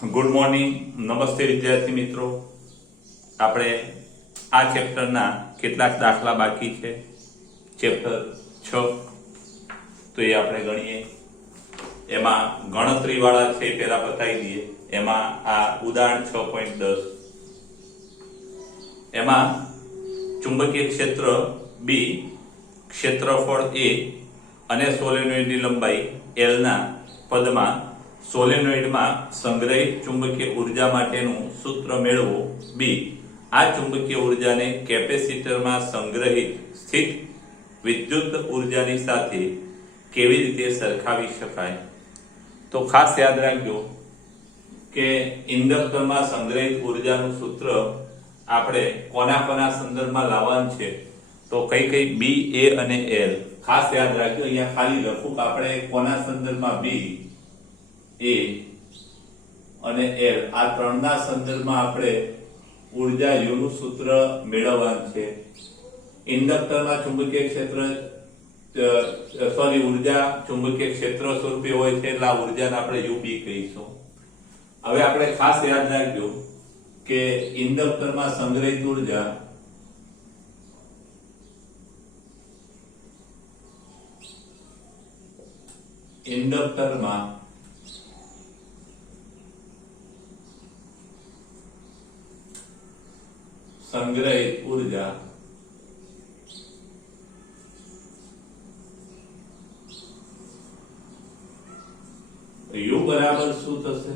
Good morning, નમસ્તે વિદ્યાર્થી મિત્રો. આપણે આ ચેપ્ટરના કેટલાક દાખલા બાકી છે. ચેપ્ટર 6 તો એ આપણે ગણીએ. એમાં ગણતરી વાળા છે પહેલા બતાવી દઈએ. એમાં આ ઉદાહરણ 6.10 એમાં ચુંબકીય ક્ષેત્ર B, ક્ષેત્રફળ A અને સોલેનોઇડની લંબાઈ L ના પદમાં સોલેનોઇડમાં સંગ્રહિત ચુંબકીય ઉર્જા માટેનું સૂત્ર મેળવો. B, આ ચુંબકીય ઉર્જાને કેપેસિટરમાં સંગ્રહિત સ્થિત વિદ્યુત ઉર્જાની સાથે કેવી રીતે સરખાવી શકાય. તો ખાસ યાદ રાખજો કે ઇન્ડક્ટરમાં સંગ્રહિત ઉર્જાનું સૂત્ર આપણે કોના સંદર્ભમાં લાવવાનું છે. તો કઈ B, A અને L ખાસ યાદ રાખજો. અહીંયા ખાલી લખું કે આપણે કોના સંદર્ભમાં B, A અને L આ ત્રણના સંદર્ભમાં આપણે ઉર્જા U નું સૂત્ર મેળવવાનું છે. ઇન્ડક્ટરમાં ચુંબકીય ક્ષેત્ર ઉર્જા ચુંબકીય ક્ષેત્ર સ્વરૂપે હોય છે એટલે આ ઉર્જાને આપણે UB કહીશું. હવે આપણે ખાસ યાદ રાખજો કે ઇન્ડક્ટરમાં સંગ્રહિત ઉર્જા ઇન્ડક્ટરમાં સંગ્રહિત ઉર્જા U બરાબર શું થશે?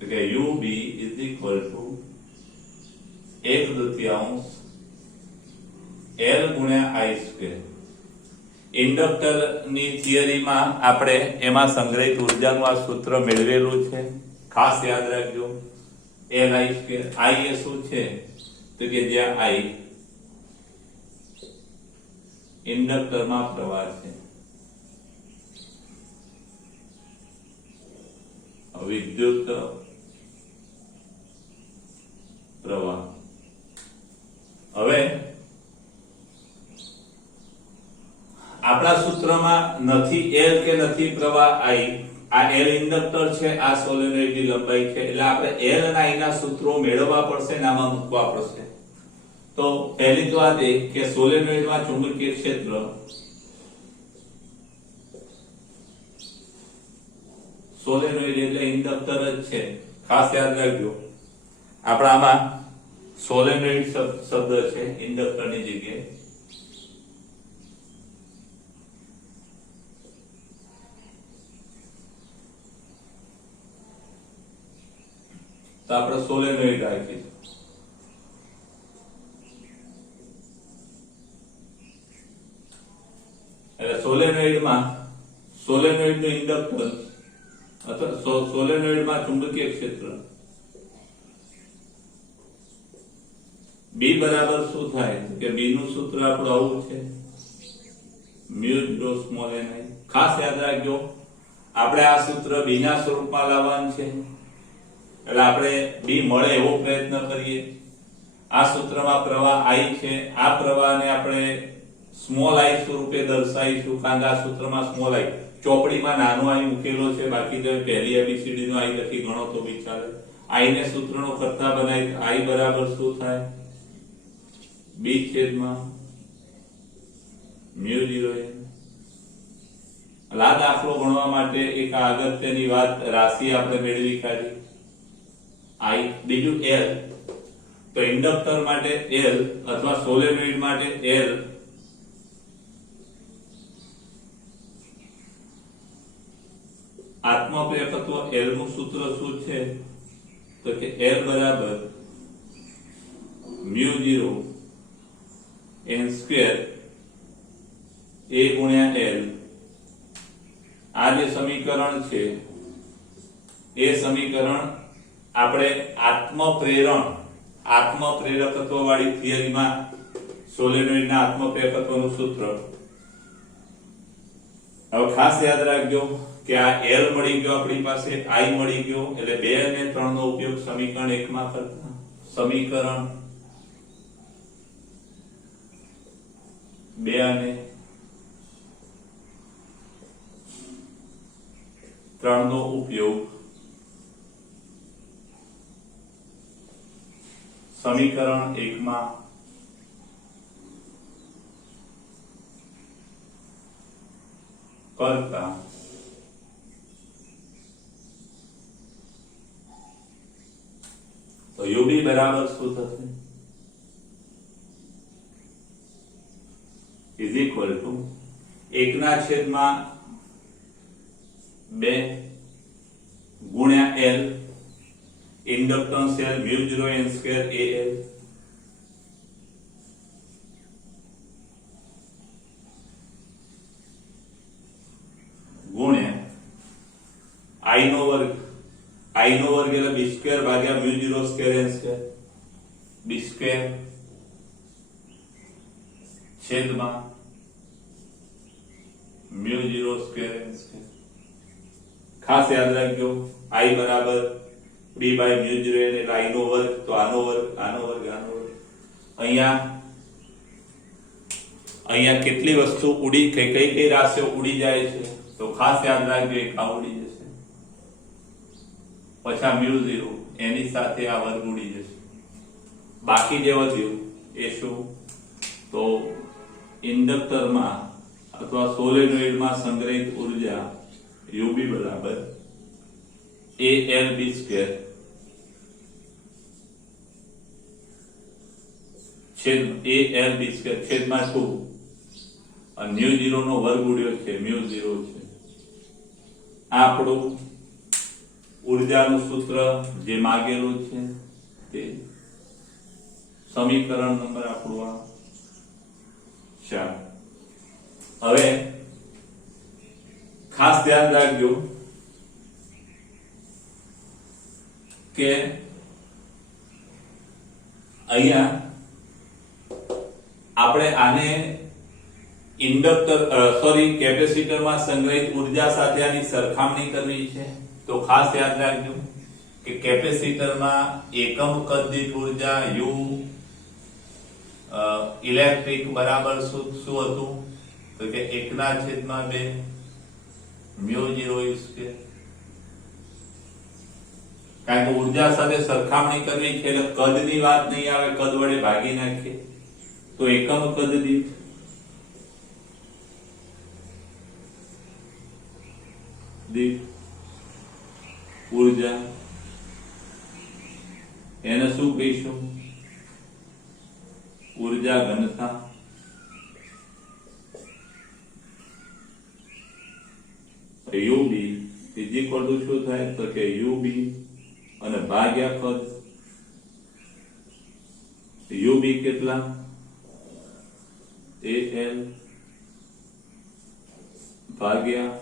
તો કે UB is equal to 1/2 L ગુણ્યા I સ્ક્વેર. ઇન્ડક્ટરની થિયરીમાં આપણે એમાં સંગ્રહિત ઉર્જાનું આ સૂત્ર મેળવેલું છે. ખાસ યાદ રાખજો Li સ્ક્વેર. I એ શું છે? તો કે જ્યાં I ઇન્ડક્ટરમાં પ્રવાહ છે, વિદ્યુત પ્રવાહ. હવે આપણા સૂત્રમાં નથી L કે નથી પ્રવાહ I. આ L ઇન્ડક્ટર છે, આ સોલેનોઇડની લંબાઈ છે, એટલે આપણે L અને I ના સૂત્રો મેળવવા પડશે ને આમાં મૂકવા પડશે. તો પહેલી તો વાત એ કે સોલેનોઇડમાં ચુંબકીય ક્ષેત્ર સોલેનોઇડ એટલે ઇન્ડક્ટર જ છે. ખાસ યાદ રાખજો આપણે આમાં સોલેનોઇડ શબ્દ છે ઇન્ડક્ટરની જગ્યાએ. તો આપણે સોલેનોઇડ રાખીએ. એટલે સોલેનોઇડનું ઇન્ડક્ટર અથવા સોલેનોઇડમાં ચુંબકીય ક્ષેત્ર B બરાબર શું થાય? કે B નું સૂત્ર આપણું આવું છે, μ0 સ્મોલ ni. ખાસ યાદ રાખજો આપણે આ સૂત્ર B ના સ્વરૂપમાં લાવવાનું છે. એટલે આપણે B મળે એવો પ્રયત્ન કરીએ. આ સૂત્રમાં પ્રવાહ I છે, આ પ્રવાહને આપણે સ્મોલ I સ્વરૂપે દર્શાવીશું કારણ કે આ સૂત્રમાં સ્મોલ I ચોપડીમાં નાનો I મૂકેલો છે, બાકી જો પહેલી ABCD નો I લખી ગણો તો બી ચાલે. I ને સૂત્રનો કરતા બનાવી I બરાબર શું થાય? B છેદમાં μ0 n. આ દાખલો ગણવા માટે એક અગત્યની વાત રાશિ આપણે મેળવી કાઢી I. બીજું L. તો ઇન્ડક્ટર માટે L અથવા સોલેનોઇડ માટે L આત્મપ્રેરકત્વ L નું સૂત્ર શું છે? તો કે L બરાબર μ0 n સ્ક્વેર A ગુણ્યા L. આ જે સમીકરણ છે એ સમીકરણ આપણે આત્મપ્રેરકત્વ વાળી થિયરીમાં સોલેનોઇડના આત્મપ્રેરકત્વનું સૂત્ર. હવે ખાસ યાદ રાખજો કે આ L મળી ગયો આપણી પાસે, I મળી ગયો, એટલે 2 અને 3 નો ઉપયોગ સમીકરણ 1 માં કરતા સમીકરણ 2 અને 3 નો ઉપયોગ સમીકરણ 1 માં કરતા તો યુબી બરાબર શું થશે? ઇઝ ઇક્વલ ટુ 1/2 ગુણ્યા L inductance L μ0 n square AL ગુણ્યા I નો વર્ગ એટલે b સ્ક્વેર ભાગ્યા μ0 square n square b square છેદમાં μ0 સ્ક્વેર n સ્ક્વેર. ખાસ યાદ રાખજો I બરાબર b બાય μ0 n એટલે I નો વર્ગ, તો આનો વર્ગ અહીંયા કેટલી વસ્તુ ઉડી કઈ રાશિઓ ઉડી જાય છે? તો ખાસ યાદ રાખજો એક આ ઉડી જશે, પછી μ0 એની સાથે આ વર્ગ ઉડી જશે, બાકી જે વધ્યું એ શું? તો ઇન્ડક્ટરમાં અથવા સોલેનોઇડમાં સંગ્રહિત ઉર્જા UB બરાબર ALB સ્ક્વેર છેદમાં શું? μ0 નો વર્ગ ઉડ્યો છે, μ0 છે. આપણું ઉર્જાનું સૂત્ર જે માગેલું છે તે સમીકરણ નંબર આપણું આ 4. હવે ખાસ ધ્યાન રાખજો કે અહીંયા આપણે આને કેપેસિટરમાં સંગ્રહિત ઉર્જા સાથે આની સરખામણી કરવી છે. તો ખાસ યાદ રાખજો કે કેપેસિટરમાં એકમ કદ દીઠ ઉર્જા U ઇલેક્ટ્રિક બરાબર શું હતું? તો કે 1/2 μ0 સ્ક્વેર. કારણ કે ઉર્જા સાથે સરખામણી કરવી છે એટલે કદની વાત નહીં આવે, કદ વડે ભાગી નાખીએ તો એકમ કદ દીઠ ઉર્જા એને શું કહીશું? ઉર્જા ઘનતા. UB ઇઝ ઇક્વલ ટુ શું થાય? તો કે UB અને ભાગ્યા કદ. UB કેટલા? AL ભાગ્યા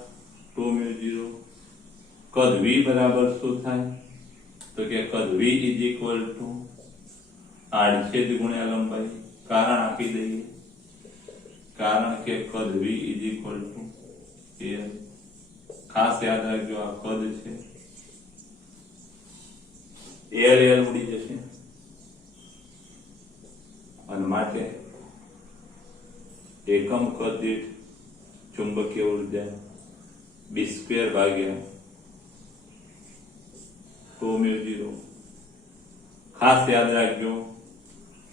2μ0. કદ V બરાબર શું થાય? તો કે કદ V ઇઝ ઇક્વલ ટુ આડછેદ ગુણ્યા લંબાઈ. કારણ આપી દઈએ, કારણ કે કદ V is equal two L. ખાસ યાદ રાખજો આ કદ છે, L ઉડી જશે અને માટે એકમ કદ દીઠ ચુંબકીય ઉર્જા b સ્ક્વેર ભાગ્યા 2μ0. ખાસ યાદ રાખજો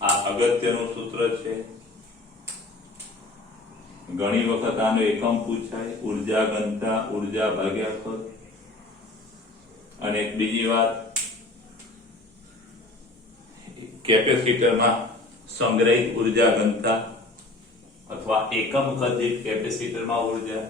આ અગત્યનું સૂત્ર છે, ઘણી વખત આનો એકમ પૂછાય, ઉર્જા ઘનતા, ઉર્જા ભાગ્યા કદ. અને એક બીજી વાત, કેપેસિટરમાં સંગ્રહિત ઉર્જા ઘનતા અથવા એકમ કદ દીઠ કેપેસિટરમાં ઉર્જા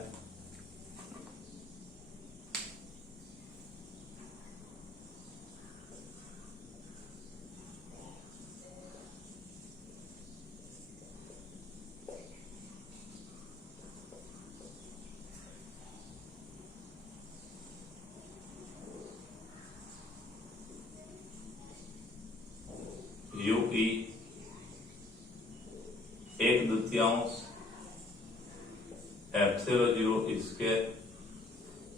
UE 1/2 ε0 સ્ક્વેર.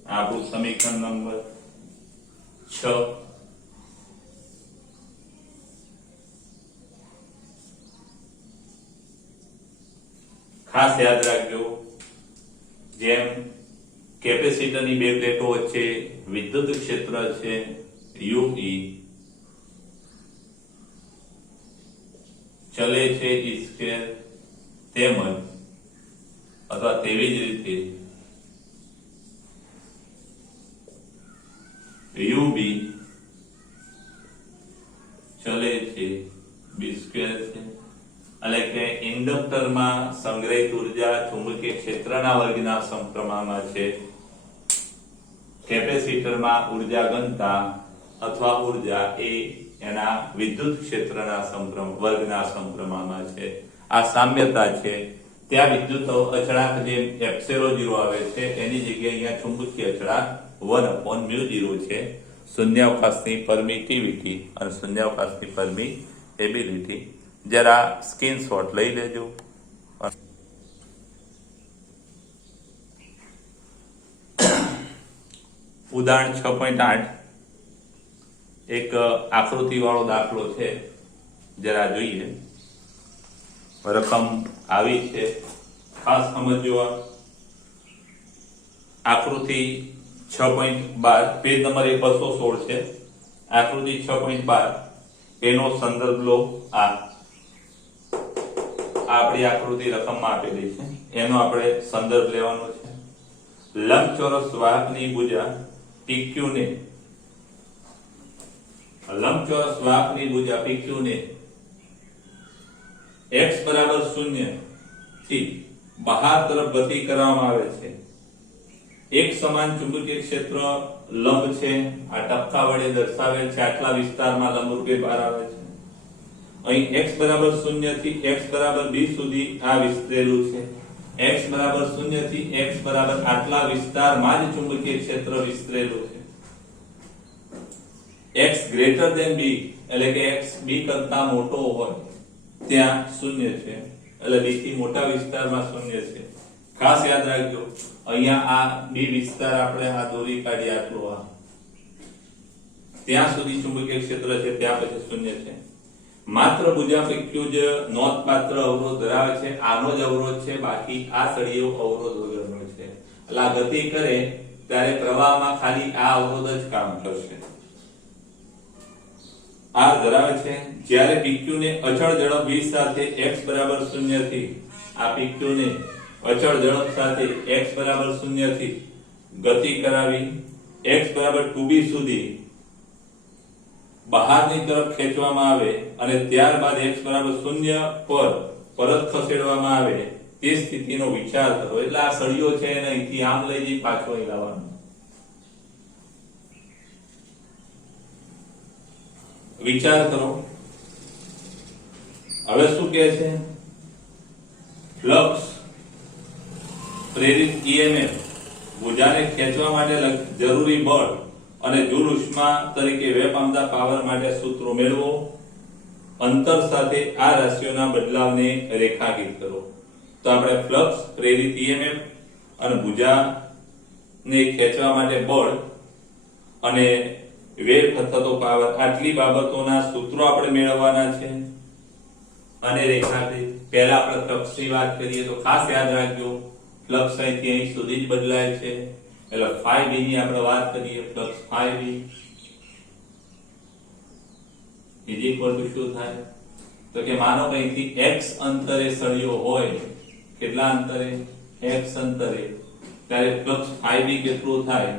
આપણું સમીકરણ નંબર 6. ખાસ યાદ રાખજો જેમ કેપેસિટરની બે પ્લેટો વચ્ચે વિદ્યુત ક્ષેત્ર છે UE ચલે છે ઈ સ્ક્વેર તેમજ અથવા તેવી જ રીતે UB ચલે છે બી સ્ક્વેર છે. એટલે કે ઇન્ડક્ટરમાં સંગ્રહિત ઉર્જા ચુંબકીય ક્ષેત્રના વર્ગના સમપ્રમાણમાં છે. કેપેસિટરમાં ઉર્જા ઘનતા અથવા ઉર્જા એ એના વિદ્યુત ક્ષેત્રના વર્ગના સમપ્રમાણમાં છે. આ સામ્યતા છે. ત્યાં વિદ્યુત અચળાંક જે ε0 આવે છે એની જગ્યાએ અહીંયા ચુંબકીય અચળાંક 1/μ0 છે. શૂન્યાવકાશની પરમિટિવિટી અને શૂન્યાવકાશની પરમિએબિલિટી જરા સ્ક્રીનશોટ લઈ લેજો. ઉદાહરણ 6.8 એક આકૃતિ વાળો દાખલો છે, જરા જોઈએ. રકમ આવી છે, ખાસ સમજો. આકૃતિ 6.12 પેજ નંબર 216 છે. આકૃતિ 6.12 એનો સંદર્ભ લો. આપણી આકૃતિ રકમમાં આપેલી છે, એનો આપણે સંદર્ભ લેવાનો છે. લંબચોરસ વાહકની ભુજા PQ ને x બરાબર 0 થી બહાર તરફ ગતિ કરવામાં આવે છે. એક સમાન ચુંબકીય ક્ષેત્ર લંબ છે, આ ટપકા વડે દર્શાવેલ છે. આટલા વિસ્તારમાં લંબરૂપે બહાર આવે છે. અહીં x બરાબર 0 થી x બરાબર b સુધી આ વિસ્તરેલું છે. x બરાબર 0 થી x બરાબર આટલા વિસ્તારમાં જ ચુંબકીય ક્ષેત્ર વિસ્તરેલું છે. x ગ્રેટર ધેન b એટલે કે x b કરતા મોટો હોય ત્યાં 0 છે, એટલે b થી મોટા વિસ્તારમાં 0 છે. ખાસ યાદ રાખજો, અહીંયા આ b વિસ્તાર આપણે આ દોરી કાઢી આટલો ત્યાં સુધી ચુંબકીય ક્ષેત્ર છે, ત્યાં પછી 0 છે. માત્ર ભુજા PQ જ નોંધપાત્ર અવરોધ ધરાવે છે. આનો જ અવરોધ છે, બાકી આ સળિયો અવરોધ વગરનો છે. એટલે આ ગતિ કરે ત્યારે પ્રવાહમાં ખાલી આ અવરોધ જ કામ કરશે. આ ધરાવે છે. જ્યારે PQ ને અચળ ઝડપ v સાથે x બરાબર 0 થી આ PQ ને અચળ ઝડપ સાથે x બરાબર 0 થી ગતિ કરાવી x બરાબર 2b સુધી બહારની તરફ ખેંચવામાં આવે અને ત્યારબાદ x બરાબર 0 પર પરત ખસેડવામાં આવે તે સ્થિતિનો વિચાર કરો. એટલે આ સળિયો છે એને અહીંથી આમ લઈ જઈ પાછો અહીં લાવવાનો. વિચાર કરો. હવે શું કહે છે? ફ્લક્સ પ્રેરિત EMF ભુજાને ખેંચવા માટે જરૂરી બળ અને જૂલ ઉષ્મા તરીકે વેવ પામતા પાવર માટે સૂત્રો મેળવો. અંતર સાથે આ રાશિઓના બદલાવને રેખાંકિત કરો. તો આપણે ફ્લક્સ પ્રેરિત EMF અને ભુજાને ખેંચવા માટે બળ અને વેવ થતો પાવર આટલી બાબતોના સૂત્રો આપણે મેળવવાના છે અને રેખાંકિત. પહેલા આપણે ફ્લક્સની વાત કરીએ તો ખાસ યાદ રાખજો, ફ્લક્સ અહીંથી અહીં સુધી જ બદલાય છે. એટલે phi b ની આપણે વાત કરીએ, flux phi b is equal two શું થાય? તો કે માનો કે અહીંથી x અંતરે સળિયો હોય, કેટલા અંતરે? x અંતરે, ત્યારે ફ્લક્સ phi b કેટલું થાય?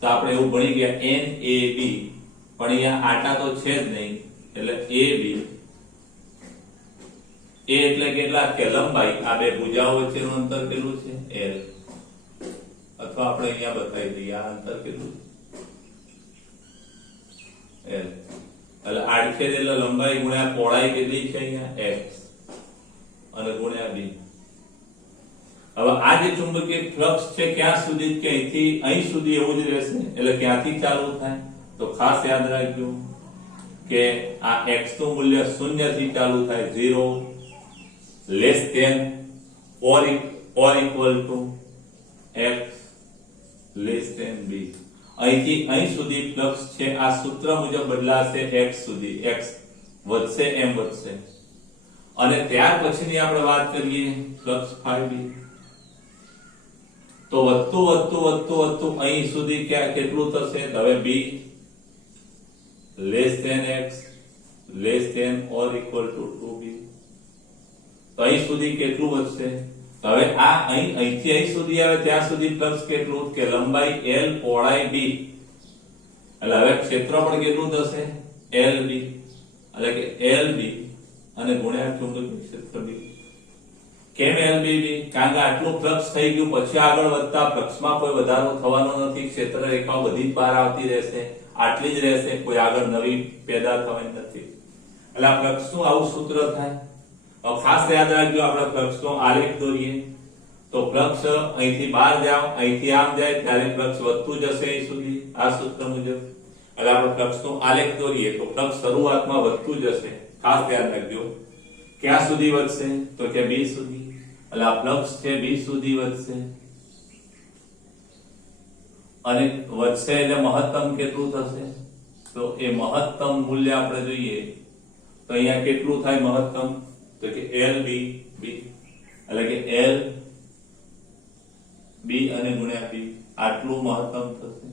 તો આપણે એવું ભણી ગયા NAB, પણ અહીંયા આટા તો છે જ નહીં, એટલે AB એ એટલે કેટલા? કે લંબાઈ. આ બે ભુજાઓ વચ્ચેનું અંતર કેટલું છે? L. અથવા આપણે અહીંયા બતાવી દઈએ આ અંતર કેટલું છે? L. એટલે આડછેદ એટલે લંબાઈ ગુણ્યા પહોળાઈ કેટલી છે અહીંયા? x અને ગુણ્યા b. હવે આ જે ચુંબકીય ફ્લક્સ છે ક્યાં સુધી? કે અહીંથી અહીં સુધી એવું જ રહેશે. એટલે ક્યાંથી ચાલુ થાય? તો ખાસ યાદ રાખજો કે આ x નું મૂલ્ય 0 થી ચાલુ થાય, 0 less than or equal to x less than b. અહીંથી અહીં સુધી ફ્લક્સ છે આ સૂત્ર મુજબ બદલાશે x સુધી. x વધશે એમ વધશે. અને ત્યાર પછીની આપણે વાત કરીએ ફ્લક્સ phi b, તો વધતું અહીં સુધી કેટલું થશે? હવે b less than x less than or equal to 2b. તો અહીં સુધી કેટલું વધશે? હવે આ અહીંથી અહીં સુધી આવે ત્યાં સુધી ફ્લક્સ કેટલું કે લંબાઈ L પહોળાઈ B, એટલે હવે ક્ષેત્રફળ કેટલું થશે? LB, એટલે કે LB અને ગુણ્યા ચુંબકીય ક્ષેત્ર B. કેમ LBB? કારણ કે આટલું ફ્લક્સ થઈ ગયું, પછી આગળ વધતા ફ્લક્સમાં કોઈ વધારો થવાનો નથી, ક્ષેત્ર રેખાઓ બધી જ બહાર આવતી રહેશે, આટલી જ રહેશે, કોઈ આગળ નવી પેદા થવાની નથી. એટલે આ ફ્લક્સનું આવું સૂત્ર થાય. હવે ખાસ યાદ રાખજો, આપણે ફ્લક્સનો આલેખ દોરીએ તો ફ્લક્સ અહીંથી બહાર જાવ, અહીંથી આમ જાય ત્યારે ફ્લક્સ વધતું જશે અહીં સુધી, આ સૂત્ર મુજબ. એટલે આપણે ફ્લક્સનો આલેખ દોરીએ તો ફ્લક્સ શરૂઆતમાં વધતું જશે. ખાસ ધ્યાન રાખજો, ક્યાં સુધી વધશે? તો કે B સુધી. એટલે આ ફ્લક્સ છે B સુધી વધશે, અને વધશે એટલે મહત્તમ કેટલું થશે? તો એ મહત્તમ મૂલ્ય આપણે જોઈએ તો અહીંયા કેટલું થાય મહત્તમ? તો કે LB, એટલે કે L B અને ગુણ્યા B, આટલું મહત્તમ થશે.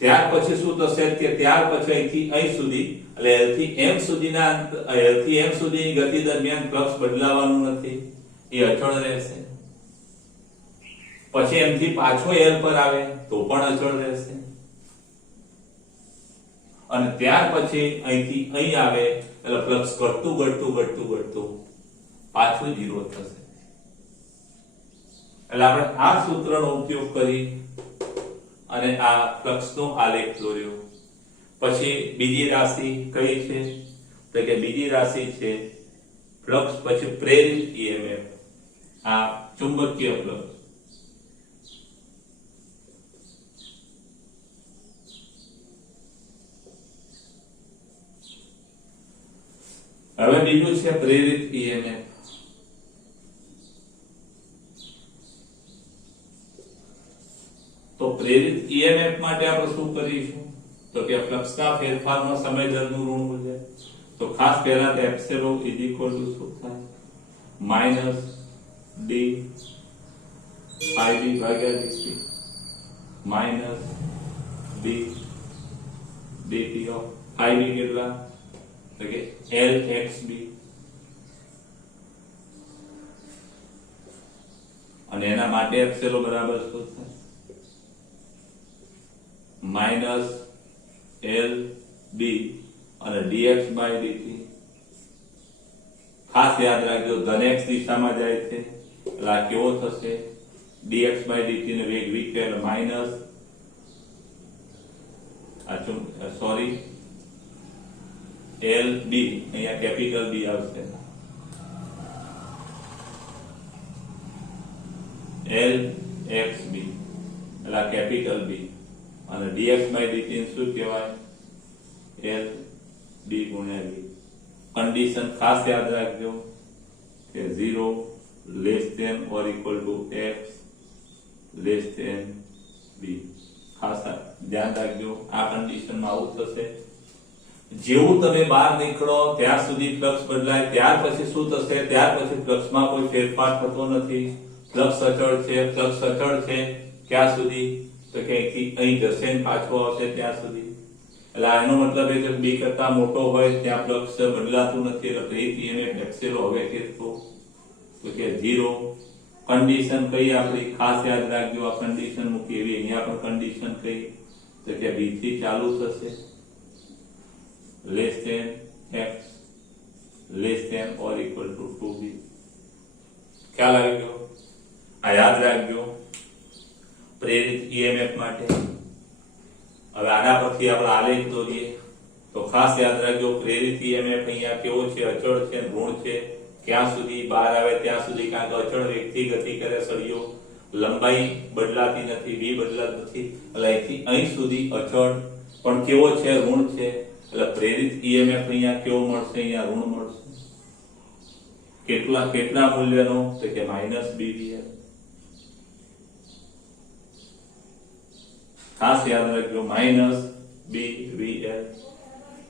ત્યાર પછી શું થશે કે ત્યાર પછી અહીંથી અહીં સુધી, એટલે L થી M સુધીના L થી M સુધીની ગતિ દરમિયાન ફ્લક્સ બદલાવાનું નથી, એ અચળ રહેશે. પછી M થી પાછો L પર આવે તો પણ અચળ રહેશે, અને ત્યાર પછી અહીંથી અહીં આવે એટલે ફ્લક્સ ઘટતું પાછું 0 થશે. એટલે આપણે આ સૂત્રનો ઉપયોગ કરી અને આ ફ્લક્સનો આલેખ દોર્યો. પછી બીજી રાશિ કઈ છે? તો કે બીજી રાશિ છે ફ્લક્સ પછી પ્રેરિત EMF, આ ચુંબકીય ફ્લક્સ. હવે બીજું છે પ્રેરિત EMF. તો પ્રેરિત EMF માટે આપણે શું કરીશું? તો કે ફ્લક્સના ફેરફારનો સમય દરનું ઋણ મૂલ્ય. તો ખાસ પહેલા તો એપ્સિલોન ઇક્વલ ટુ શું થાય? માઈનસ d phi b ભાગ્યા dt minus d dt of phi b કેટલા? તો કે LXB, અને એના માટે એપ્સિલોન બરાબર શું થાય? માઈનસ LB અને dx by dt. ખાસ યાદ રાખજો, ધન x દિશામાં જાય છે એટલે આ કેવો થશે? dx by dt ને વેગ v કે માઈનસ સોરી LB, અહીંયા કેપિટલ B આવશે, LXB એટલે કેપિટલ B, અને dx by dt શું કહેવાય? LB ગુણ્યા V. કન્ડિશન ખાસ યાદ રાખજો કે 0 less than or equal to x less than b. ખાસ ધ્યાન રાખજો, આ કન્ડિશનમાં આવું થશે. જેવું તમે બહાર નીકળો ત્યાં સુધી ફ્લક્સ બદલાય, ત્યાર પછી શું થશે? ત્યાર પછી ફ્લક્સમાં કોઈ ફેરફાર થતો નથી, ફ્લક્સ અચળ છે. ફ્લક્સ અચળ છે ક્યાં સુધી? તો કે અહીંથી અહીં જશે ને પાછો આવશે ત્યાં સુધી. એટલે આનો મતલબ એ કે b કરતા મોટો હોય ત્યાં ફ્લક્સ બદલાતું નથી, એટલે પ્રેરિત EMF એપ્સિલોન હવે કેટલું? તો કે 0. કન્ડિશન કઈ આપણી? ખાસ યાદ રાખજો, આ કન્ડિશન મૂકી એવી અહીંયા પણ કન્ડિશન કઈ? તો કે b થી ચાલુ થશે, less than x less than or equal to 2b. ખ્યાલ આવી ગયો? આ યાદ રાખજો પ્રેરિત EMF માટે. હવે આના પરથી આપણે આલેખ દોરીએ તો ખાસ યાદ રાખજો, પ્રેરિત EMF અહીંયા કેવો છે? અચળ છે, ઋણ છે. ક્યાં સુધી? બહાર આવે ત્યાં સુધી, કારણ કે અચળ વેગથી ગતિ કરે સળિયો, લંબાઈ બદલાતી નથી, v બદલાતી નથી, એટલે અહીંથી અહીં સુધી અચળ, પણ કેવો છે? ઋણ છે. એટલે પ્રેરિત EMF અહીંયા કેવો મળશે? અહીંયા ઋણ મળશે. કેટલા મૂલ્યનો? તો કે -BVL. ખાસ યાદ રાખજો -BVL.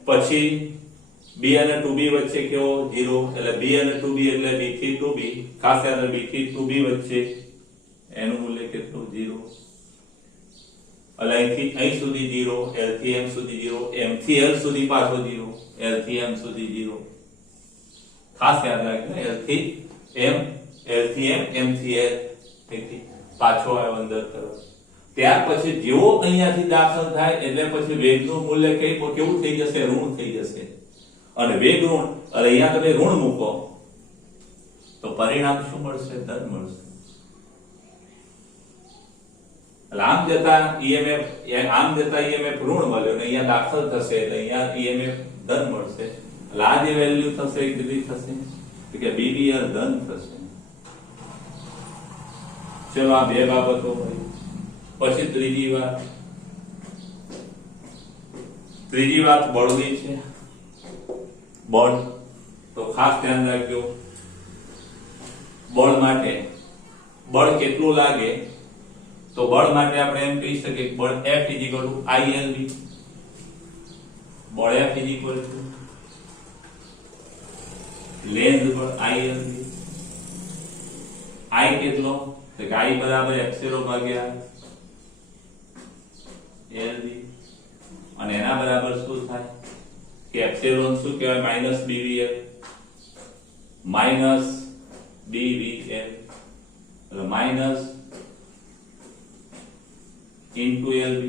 પછી b અને 2b વચ્ચે કેવો? 0. એટલે b અને 2b એટલે b થી 2b. ખાસ યાદ રાખજો, b થી 2b વચ્ચે એનું મૂલ્ય કેટલું? 0. એટલે અહીંથી અહીં સુધી 0, L થી M સુધી 0, M થી L સુધી પાછો 0, L થી M સુધી 0. ખાસ યાદ રાખજો L થી M, L થી M, M થી L, તેથી પાછો આવ્યો અંદર તરફ. ત્યાર પછી જેવો અહીંયાથી દાખલ થાય એટલે પછી વેગનું મૂલ્ય કેવું થઈ જશે? ઋણ થઈ જશે. અને વેગ ઋણ, અને અહીંયા તમે ઋણ મૂકો તો પરિણામ શું મળશે? ધન મળશે. એટલે આમ જતા EMF ઋણ મળ્યો ને અહીંયા દાખલ થશે એટલે અહીંયા EMF ધન મળશે. એટલે આ જે વેલ્યુ થશે એ કેટલી થશે? કે BBR ધન થશે. ચલો આ બે બાબતો હોય. પછી ત્રીજી વાત બળની છે. બળ તો ખાસ ધ્યાન રાખજો. બળ માટે બળ કેટલું લાગે તો બળ માટે આપણે એમ કહી શકીએ કે બળ F = ILB. બળ F = લેન્ઝ બળ ILB. I કેટલો? તો કે I બરાબર F0 ભાગ્યા LB. અને એના બરાબર શું થાય કે એપ્સિલોન શું કહેવાય? Minus BVL. માઈનસ BVL એટલે માઈનસ ઇન્ટુ LB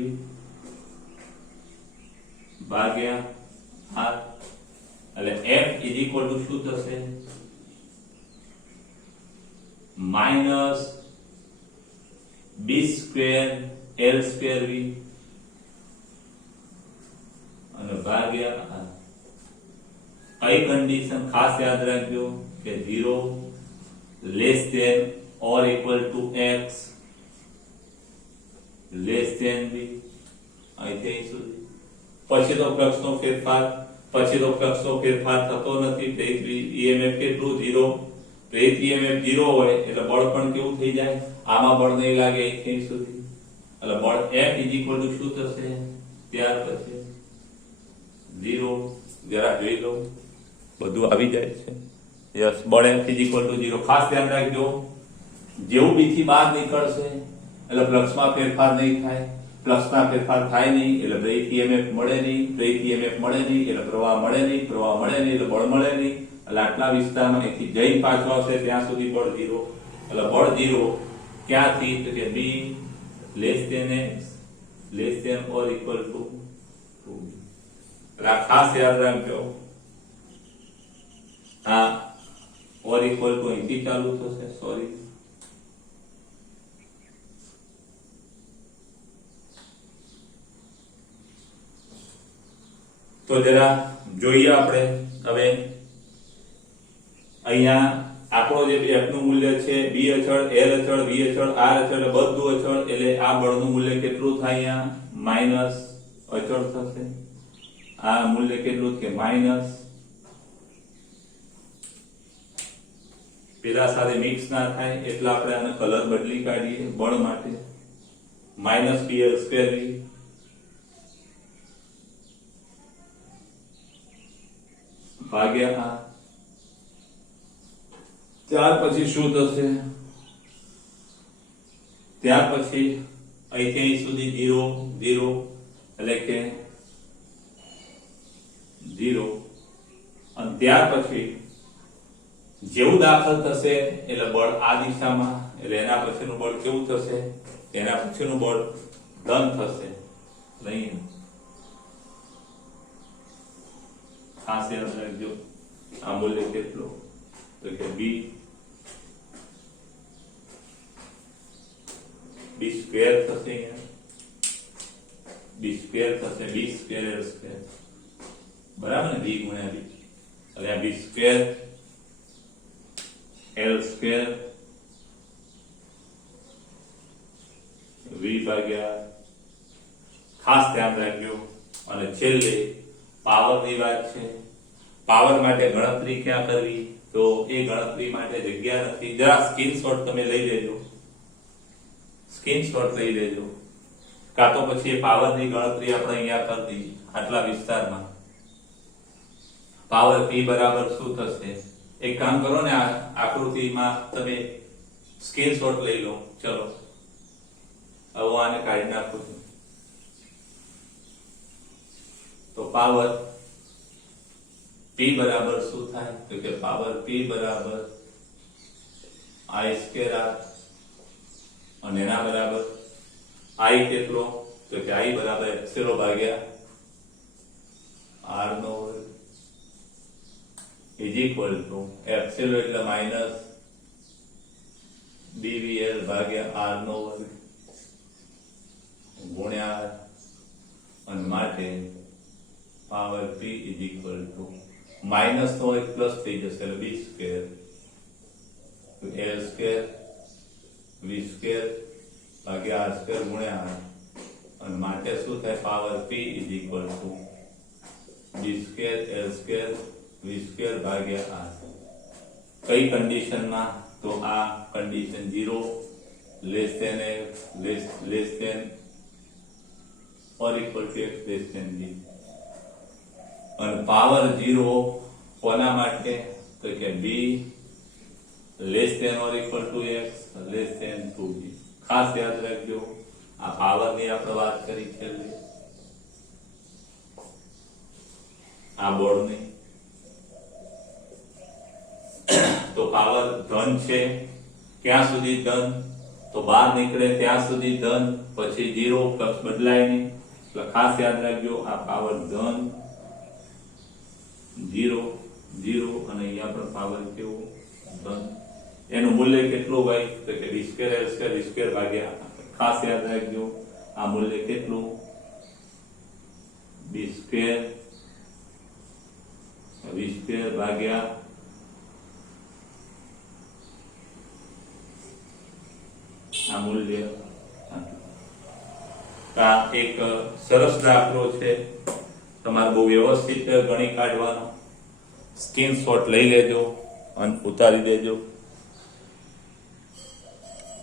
ભાગ્યા R. એટલે F = શું થશે? માઈનસ B² L² V અને ભાગ્યા R. કઈ કન્ડિશન ખાસ યાદ રાખજો કે 0 less than or equal to x less than b. અહીંથી સુધી પછી તો ફ્લક્સનો ફેરફાર થતો નથી. EMF કેટલું? 0. તો EMF 0 હોય એટલે બળ પણ કેવું થઈ જાય? આમાં બળ નહીં લાગે અહીંથી સુધી. એટલે બળ F = શું થશે? ત્યાર પછી 0. જરા જોઈ લો, બધું આવી જાય છે. યસ, બળ F = 0. ખાસ ધ્યાન રાખજો, જેવું B થી બહાર નીકળશે એટલે ફ્લક્સમાં ફેરફાર નહીં થાય. ફ્લક્સમાં ફેરફાર થાય નહીં એટલે બ્રેક EMF મળે નહીં. બ્રેક EMF મળે નહીં એટલે પ્રવાહ મળે નહીં. પ્રવાહ મળે નહીં એટલે બળ મળે નહીં. એટલે આટલા વિસ્તારમાં અહીંથી જઈને પાછો આવશે ત્યાં સુધી બળ 0. એટલે બળ 0 ક્યાંથી? તો કે B x <= (or = 2). ખાસ યાદ રાખજો, આ ઓર ઇક્વલ ટુ અહીંથી ચાલુ થશે. સોરી, તો જરા જોઈએ આપણે હવે. અહીંયા આપણો જે F નું મૂલ્ય છે, B અચળ, L અચળ, V અચળ, R અચળ, બધું અચળ. એટલે આ બળનું મૂલ્ય કેટલું થાય? અહીંયા માઈનસ અચળ થશે. આ મૂલ્ય કેટલું કે માઈનસ. પેલા સાથે મિક્સ ના થાય એટલે આપણે આને કલર બદલી કાઢીએ. બળ માટે માઈનસ BL² ભાગ્યા આ. ત્યાર પછી શું થશે? ત્યાર પછી અહીંથી અહીં સુધી 0 0 એટલે કે 0. અને ત્યાર પછી જેવું દાખલ થશે એટલે બળ આ દિશામાં, એટલે એના પછીનું બળ કેવું થશે? એના પછીનું બળ ધન થશે. નહીં, ખાસ યાદ રાખજો આ મૂલ્ય કેટલું? તો કે B² થશે. અહીંયા B² થશે, B² L². બરાબર ને? B ગુણ્યા B એટલે આ B² L² V ભાગ્યા. ખાસ ધ્યાન રાખજો. અને છેલ્લે પાવરની વાત છે. પાવર માટે ગણતરી ક્યાં કરવી? તો એ ગણતરી માટે જગ્યા નથી. જરા સ્ક્રીનશોટ તમે લઈ લેજો. કાં તો પછી પાવરની ગણતરી આપણે અહીંયા કરી દઈએ. આટલા વિસ્તારમાં પાવર P બરાબર શું થશે? એક કામ કરો ને, આ આકૃતિમાં તમે સ્ક્રીનશોટ લઈ લો. ચલો હવે આને કાઢી નાખું છું. તો પાવર p બરાબર શું થાય તો કે પાવર p બરાબર i સ્ક્વેર r અને એના બરાબર i કેટલો તો કે i બરાબર એપ્સિલોન ભાગ્યા r નો વર્ગ ઇઝ ઇક્વલ ટુ એપ્સિલોન એટલે માઈનસ dvl ભાગ્યા r નો વર્ગ ગુણ્યા અને માટે power p is equal to minus નો એક પ્લસ થઈ જશે એટલે b square l square v square ભાગ્યા r સ્ક્વેર ગુણ્યા r અને માટે શું થાય power p is equal to b square l square v square ભાગ્યા r કઈ કન્ડિશનમાં તો આ condition 0 less than less than or equal to x less than b અને પાવર 0 કોના માટે તો કે b less than or equal to x less than 2b ખાસ યાદ રાખજો આ પાવર ની આપણે વાત કરી છે આ બોર્ડ ની તો પાવર ધન છે ક્યાં સુધી ધન તો બહાર નીકળે ત્યાં સુધી ધન પછી 0 પ્લસ બદલાય નહીં એટલે ખાસ યાદ રાખજો આ પાવર ધન 0 0 અને અહીંયા પણ પાવર કેવો ધન એનું મૂલ્ય કેટલું હોય તો કે d square l square v square ભાગ્યા ખાસ યાદ રાખજો આ મૂલ્ય કેટલું d સ્ક્વેર v સ્ક્વેર ભાગ્યા આ મૂલ્ય આ એક સરસ દાખલો છે તમારે બહુ વ્યવસ્થિત ગણી કાઢવાનો સ્ક્રીનશોટ લઈ લેજો અને ઉતારી દેજો